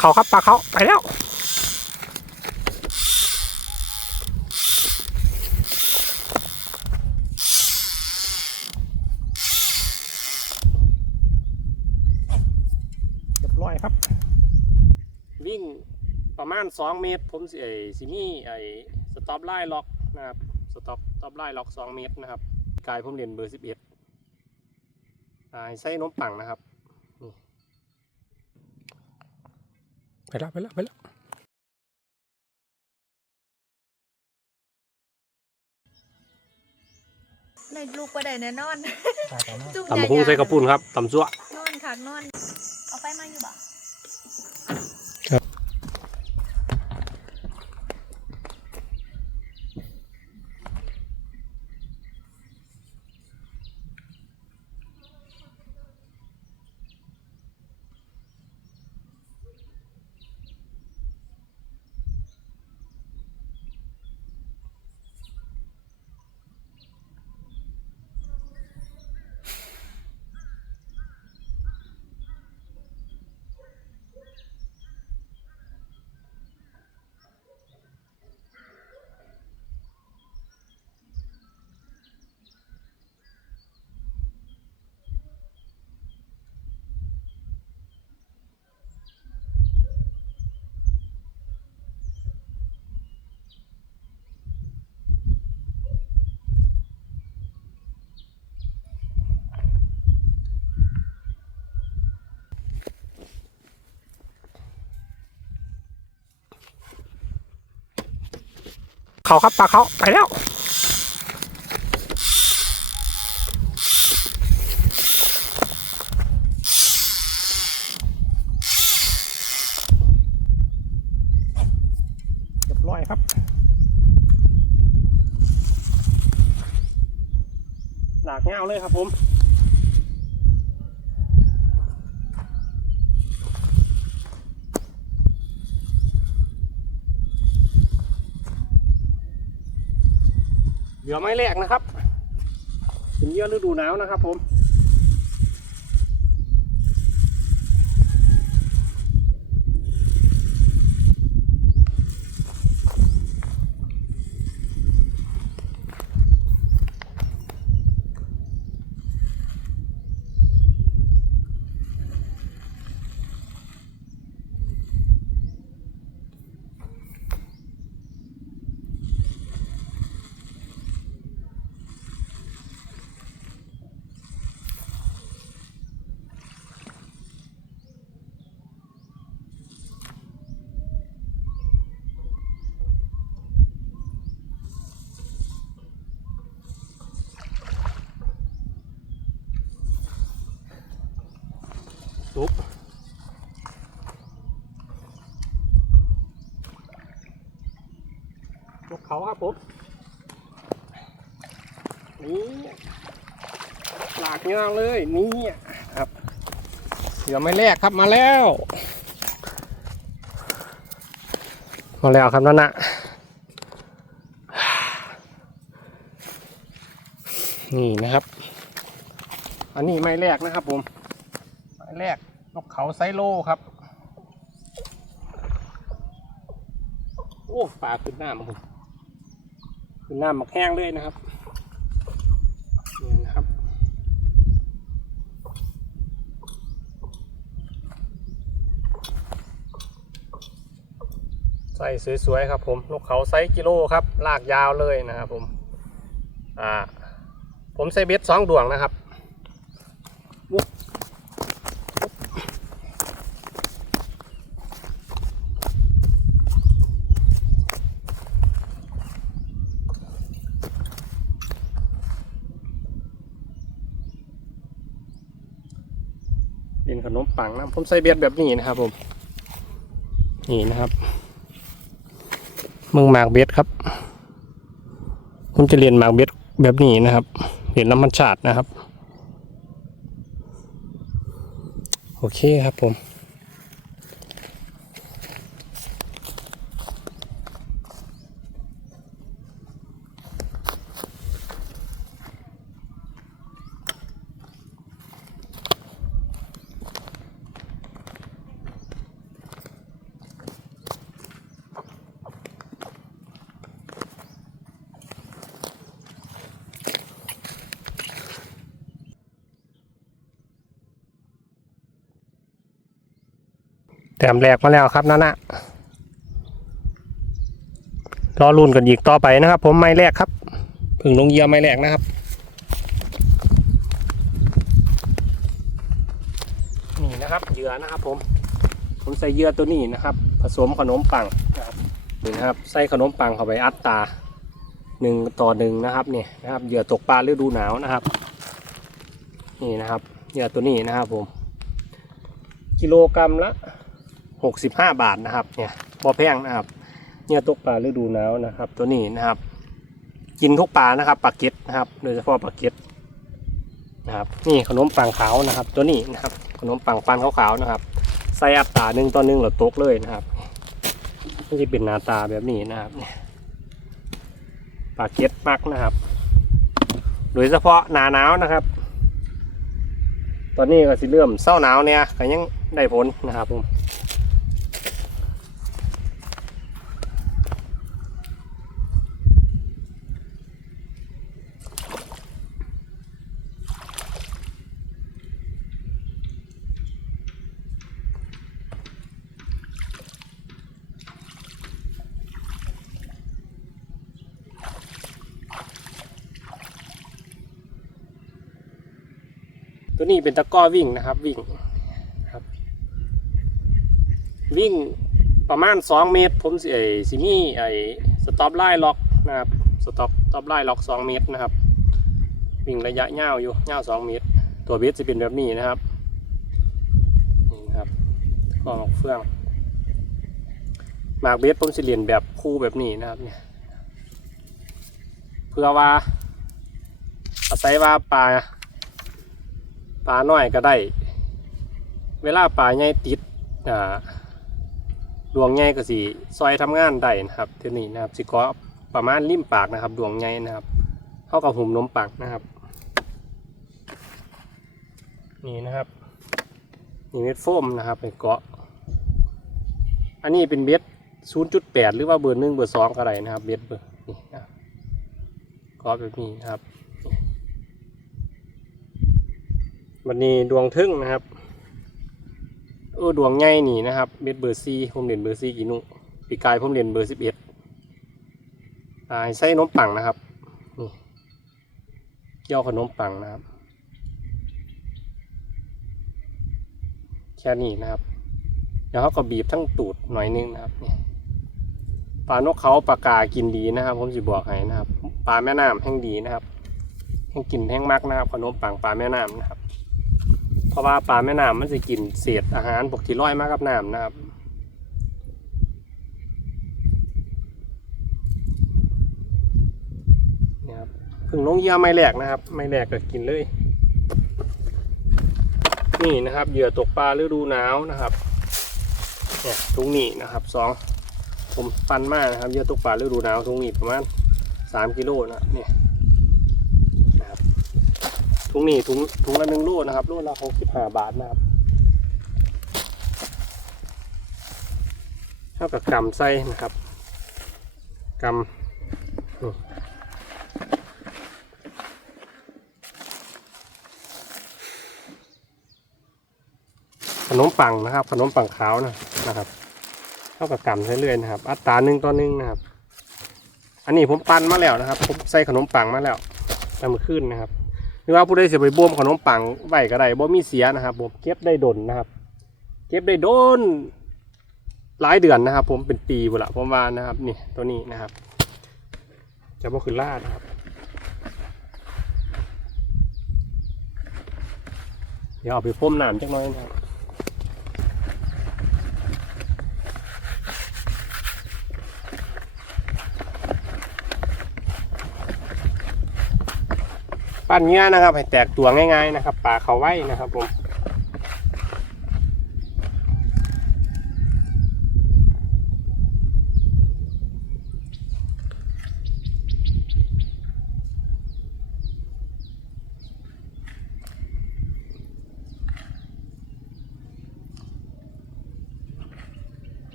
เขาครับปลาเขาไปแล้วเรียบร้อยครับ วิ่งประมาณ 2 เมตร ผมสิไอ้สิมีไอ้สต็อปไล่ล็อกนะครับสต็อปสต็อปไล่ล็อก 2 เมตรนะครับ กายผมเรียนเบอร์ 11อ่าใส่นมปังนะครับ ไปแล้วไปแล้วไปแล้วในลูกก็ได้แน่นอน จุ่มตำคุ้งใส่กระปุ่นครับตำซั่ว นอนคักนอน เอาไปมาอยู่บ่ เขาครับปลาเขาไปแล้ว เรียบร้อยครับ หลากเงาเลยครับผม เหยื่อไม้แรกนะครับ เป็นเหยื่อฤดูหนาวนะครับผม ครับผมนี่หลากเงาเลยนี่ครับเหยื่อไม่แรกครับมาแล้ว มาแล้วครับนั่นนะนี่นะครับ อันนี้ไม้แรกนะครับผม ไม้แรกนกเขาไซโลครับ โอ้ปลาขึ้นหน้ามาผม ขึ้นหน้าหมักแห้งเลยนะครับนี่นะครับ ใส่สวยๆครับผมนกเขาไซส์กิโลครับลากยาวเลยนะครับผมอ่าผมใส่เบ็ดสองดวงนะครับ ปังนะผมใส่เบ็ดแบบนี้นะครับผมนี่นะครับมึงหมากเบ็ดครับ ผมจะเรียนหมากเบ็ดแบบนี้นะครับเรียนน้ำมันชาตินะครับ โอเคครับผม แต้มแรกมาแล้วครับนั่นนะรอรุ่นกันอีกต่อไปนะครับ ผมไม้แรกครับพึ่งลงเยียไม้แรกนะครับนี่นะครับเหยื่อนะครับ ผม ผมใส่เหยื่อตัวนี้นะครับ ผสมขนมปังนะครับนี่นะครับใส่ขนมปังเข้าไปอัดตาหนึ่งต่อหนึ่งนะครับเนี่ยนะครับเหยื่อตกปลาฤดูหนาวนะครับ นี่นะครับเหยื่อตัวนี้นะครับ ผม กิโลกรรัมละ หกสิบห้าบาทนะครับเนี่ยบ่แพงนะครับ เนี่ยตกปลาฤดูหนาวนะครับ ตัวนี้นะครับ กินทุกปลานะครับปลาเก็ตนะครับ โดยเฉพาะปลาเก็ตนะครับนี่ขนมปังขาวนะครับ ตัวนี้นะครับ ขนมปังปันขาวๆนะครับ ใส่อัตราหนึ่งต่อหนึ่งเราตกเลยนะครับมันจะเป็นหน้าตาแบบนี้นะครับเนี่ยปลาเก็ตมักนะครับ โดยเฉพาะหนาหนาวนะครับ ตอนนี้ก็สิเริ่มเศร้าหนาวเนี่ยก็ยังได้ผลนะครับผม ตัวนี้เป็นตะก้อวิ่งนะครับวิ่งครับ วิ่งประมาณ 2 เมตร ผมสิไอสิมีไอ้สต็อปไล่ล็อกนะครับสต็อปสต็อปไล่ล็อก 2 เมตรนะครับ วิ่งระยะยาวอยู่ยาว2 เมตร ตัวเบสจะเป็นแบบนี้นะครับนี่นะครับก็หมอกเฟืองหมากเบสผมสิเรียนแบบคู่แบบนี้นะครับเนี่ยเพื่อว่าอาศัยว่าปลา ปลาน้อยก็ได้ เวลาปลาใหญ่ติดอ่าดวงใหญ่ก็สิซอยทำงานได้นะครับเท่านี้นะครับสิก็ประมาณริมปากนะครับ ดวงใหญ่นะครับเท่ากับหุ่มนมปังนะครับ นี่นะครับนี่เม็ดโฟมนะครับเป็นเกาะ อันนี้เป็นเบ็ด0.8 หรือว่าเบอร์หนึ่งเบอร์สองก็ได้นะครับ เบ็ดเบอร์นี่นะครับเกาะแบบนี้นะครับ วันนี้ดวงทึ่งนะครับเออดวงใหญ่นี่นะครับเบ็ดเบอร์ซีผมเรียนเบอร์ซีกี่นุปีกายผมเรียนเบอร์สิบเอ็ดอ่าใส่นมปังนะครับนี่เกี่ยวขนมปังนะครับแค่นี้นะครับเดี๋ยวเขาก็บีบทั้งตูดหน่อยนึงนะครับนี่ปลานกเขาปลากากินดีนะครับ ผมสิบอกให้นะครับปลาแม่น้ำแห้งดีนะครับแห้งกินแห้งมากนะครับขนมปังปลาแม่น้ำนะครับ ราะว่าปลาแม่น้ำมันจะกินเศษอาหารพวกที่ลอยมากกับน้ำนะครับนี่ครับพึ่งลงเหยื่อไม่แหลกนะครับ ไม่แหลกก็กินเลย นี่นะครับเหยื่อตกปลาฤดูหนาวนะครับเนี่ยทุงนี้นะครับสองผมปันมากนะครับเหยื่อตกปลาฤดูหนาวทุงนี้ประมาณสามกิโลนะเนี่ย ทุงนี้ทุงทุงละหนึ่งโลนะครับโลละหกสิบห้าบาทนะครับเท่ากับกำไส้นะครับกำขนมปังนะครับ ขนมปังขาวนะนะครับเท่ากับกำเรื่อยๆนะครับ อัตราหนึ่งต่อหนึ่งนะครับ อันนี้ผมปั้นมาแล้วนะครับ ผมใส่ขนมปังมาแล้วทำขึ้นนะครับ หรือว่าผู้ใดเสียไปบ่มขนมปังไว้ก็ได้บ่มีเสียนะครับผมเก็บได้ดนนะครับ เก็บได้โดนหลายเดือนนะครับ ผมเป็นปีบุละผมว่านะครับนี่ตัวนี้นะครับ จะบ่คือล่านะครับเดี๋ยวเอาไปพ่มน้ำจักหน้อยนะครับ ปั้นเงี้ยนะครับ ให้แตกตัวง่ายๆนะครับ ปลาเขาไว้นะครับผม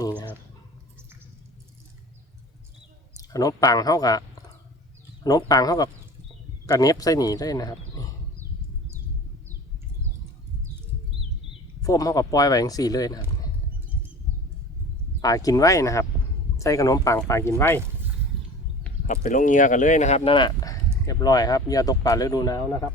นี่นะครับขนมปังเท่ากับขนมปังเท่ากับกระเน็บใส่หนีได้นะครับนี่โฟมเท่ากับปล่อยไว้อย่างสี่เลยนะครับปลากินไว้นะครับใส่ขนมปังปลากินไว้ครับไปลงเหยื่อกันเลยนะครับนั่นน่ะเรียบร้อยครับเหยื่อตกปลาฤดูหนาวนะครับ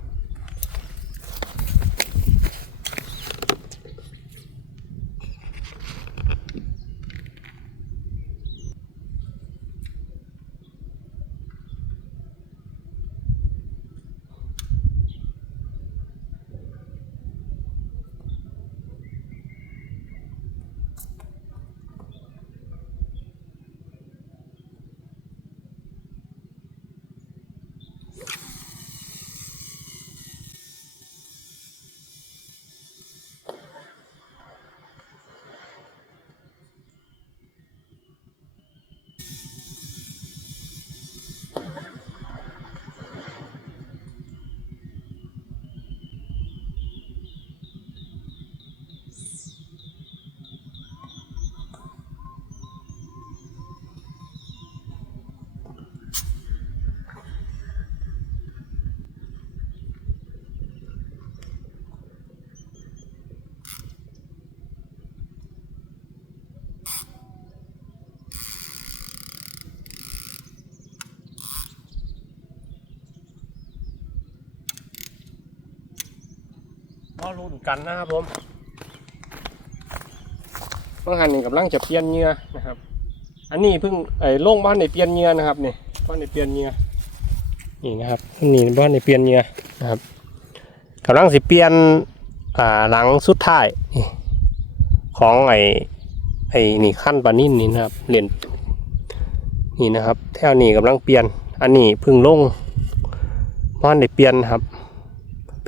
รุ่นกันนะครับผมบางหันนี่กำลังจะเปลี่ยนเหงื่อนะครับ อันนี้เพิ่งไอ้โล่งบ้านในเปลี่ยนเหงื่อนะครับนี่บ้านในเปลี่ยนเหงื่อนี่นะครับนี่บ้านในเปลี่ยนเหงื่อนะครับกำลังสิเปลี่ยนอ่าหลังสุดท้ายนี่ของไอ้ไอ้นี่ขั้นปานิ่นนี่นะครับเหรียญนี่นะครับแถวนี้กำลังเปลี่ยน อันนี้เพิ่งลงบ้านในเปลี่ยนครับ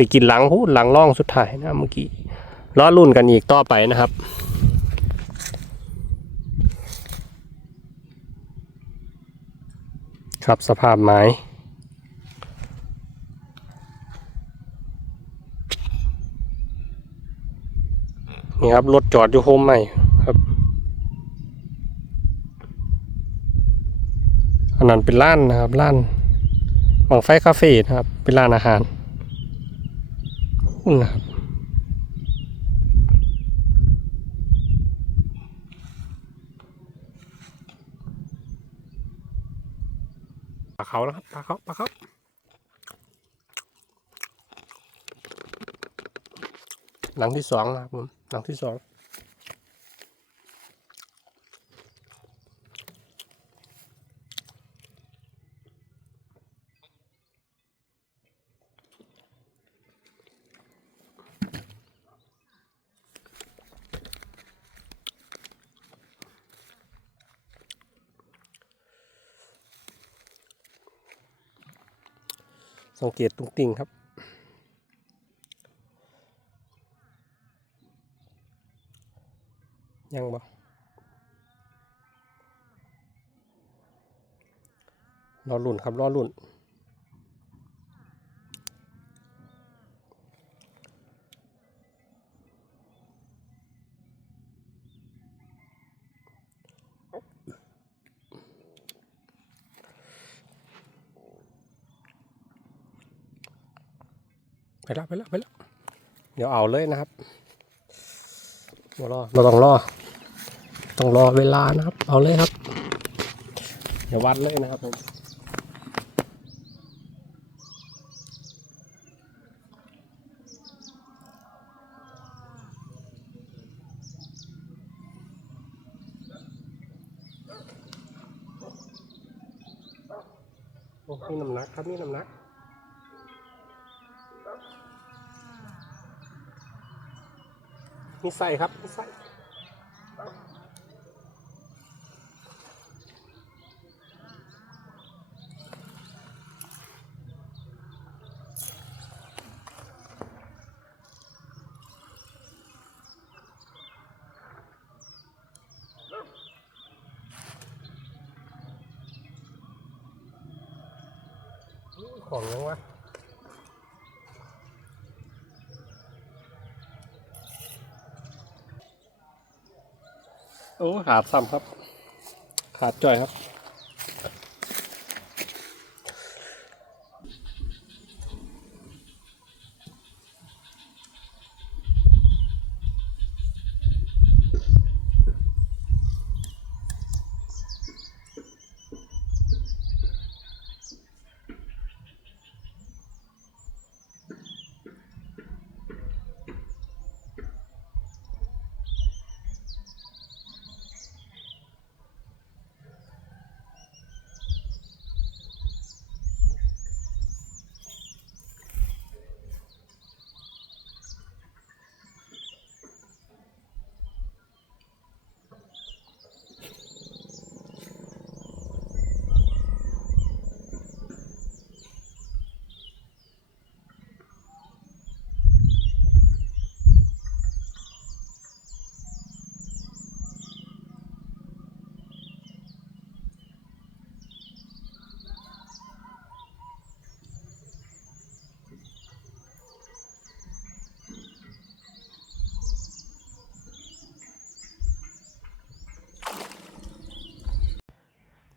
ไปกินหลังพูดหลังร่องสุดท้ายนะเมื่อกี้ล้อรุ่นกันอีกต่อไปนะครับ ครับสภาพไม้นี่ครับรถจอดอยู่โฮมใหม่ครับ อันนั้นเป็นร้านนะครับร้านบังไฟคาเฟ่นะครับ เป็นร้านอาหาร นะครับปลาเขานะครับปลาเขาปลาเขาหลังที่สองนะครับผมหลังที่สอง เกตตุ้งติ่งครับ ยังบ่รอลุ่นครับรอลุ่น แล้วไปแล้วไปแล้วเดี๋ยวเอาเลยนะครับมารอเราต้องรอ ต้องรอเวลานะครับ เอาเลยครับ เดี๋ยววัดเลยนะครับผมโอ้มีน้ำหนักครับมีน้ำหนัก มีใส่ครับมีใส่ของยังวะ โอ้ขาดซ้ำครับ ขาดจ่อยครับ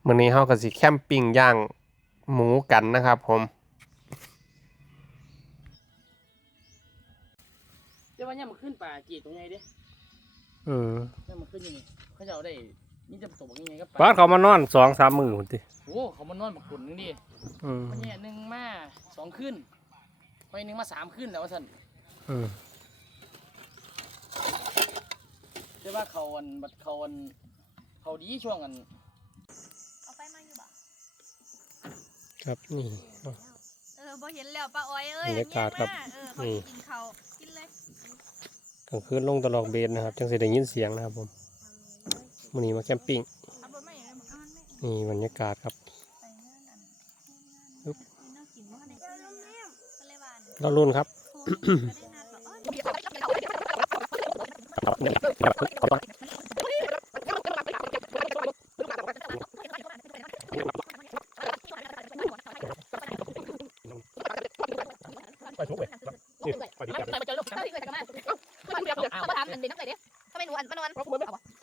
มื้อนี้เฮาก็สิแคมปิ้งย่างหมูกันนะครับ ผมแต่ว่าเนี่ยมันขึ้นป่าจีดตรงไงเด้เออเนี่ยมันขึ้นอยังไงเขาจะเอาได้นี่จะตกยังไงก็บ้านเขามานอนสองสามมื้อพุ่นติโอ้เขามานอนมาขุนนึงดิอืมเพราะเนี่ยหนึ่งมาสองขึ้นไปหนึ่งมาสามขึ้นแล้วว่าสันอืมแต่ว่าเขาอันบัดเขาอันเขาดีช่วงอัน ครับนี่เออบ่เห็นแล้วป้าอ้อยเอ้ยบรรยากาศครับเออเขานี่กินเขาวกินเลยกลางคืนลงตลอกเบสนะครับจังสิได้ยินเสียงนะครับผมมื้อนี้มาแคมปิ้งเอาบ่ไม่เอามันไม่นี่บรรยากาศครับไปงานอันอึ๊บมีน่ากินบ่ได้ซื้อเลยก็เลยว่าอันเรารุ่นครับโทรก็ได้นัดว่าอ้อย ไปทุกเลยนี่ไปดีกัน มาเจอลูกเขาที่เคยกันมา เขาถามอันเด็กน้ำใส่เด้ทำไมหนูอันมานวันเอาวะพี่แกไม่เล่นด้วยนะเราว่าครับ